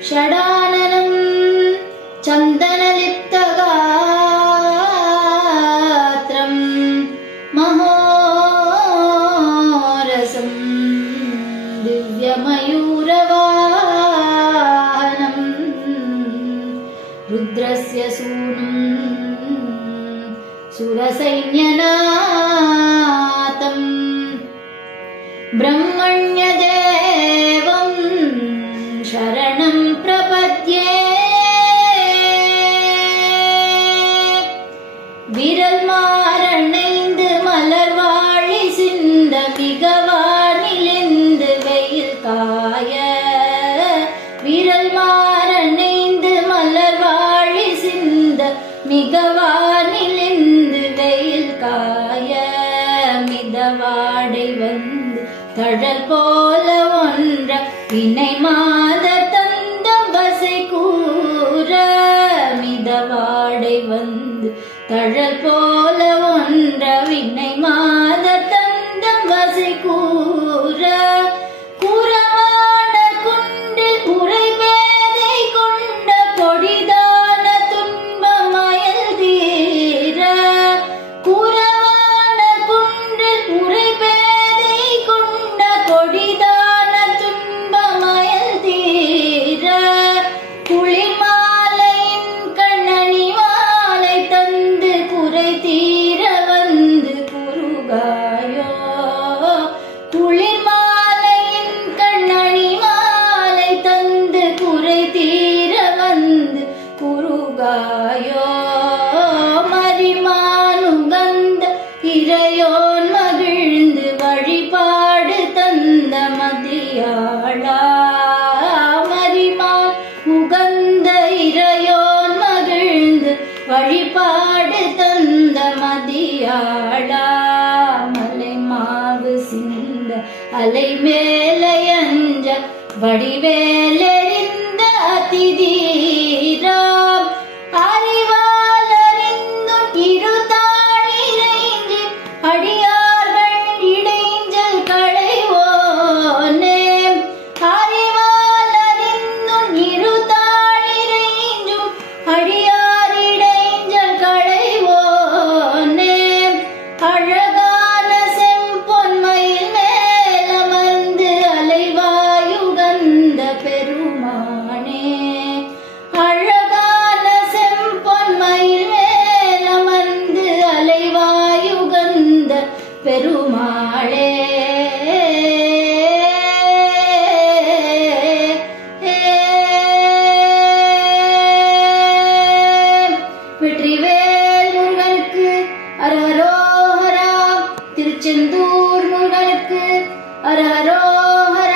षडाननं चन्दनलिप्तगात्रं महोरसं दिव्यमयूरवाहनं रुद्रस्य सूनुं सुरसैन्यनाथं ब्रह्मण्यदेवं शरणं प्रपद्ये விரல் மாறணைந்து மலர்வாழி சிந்த மிகவானிலிருந்து வெயில் காய விரல் மாறணைந்து மலர்வாழி சிந்த மிகவானிலிருந்து வெயில் காய மிதவாடை வந்து தழல் போல ஒன்ற வினை மாதர் தந்தம் வசை கூற மிதவாடை வந்து தழல் போல ஒன்ற வினை மாதர் தந்தம் வசை கூற கூறவான குன்றில் உரை பேதை கொண்ட கொடிதான துன்பமயல் தீர கூறவான குன்றில் உரை பேதை கொண்ட கொடிதான துன்பமயல் தீர குளிர்மாலையின் கண்ணணி மாலை தந்து குறை தீர வந்து குருகாயோ குளிர்மாலையின் கண்ணணி மாலை தந்து குறை தீர வந்து குருகாயோ மரிமானுகந்த இறையோன் மகிழ்ந்து வழிபாடு தந்த மதியாளா மரிமான் உகந்த இறையோன் மகிழ்ந்து வழிபாடு தந்த மதியாளா மலை மாவு சிந்த அலை மேலையஞ்ச வடிவேலெறிந்த அதிதீராம் அறிவாலறிந்தும் இருதாழிரைந்து அடியார்கள் இடைஞ்சல் களைவோனே அறிவாலறிந்தும் இருதாழிரைந்தும் அடியார் இடைஞ்சல் களைவோனே அழகான செம்பொன்மையில் மேலமர்ந்து அலைவாயுகந்த பெருமானே அழகான செம்பொன்மையில் மேலமர்ந்து அலைவாயுகந்த பெருமாளே வெற்றிவேல் முருகனுக்கு அரஹரோஹரா திருச்செந்தூர் முருகனுக்கு அரஹரோஹரா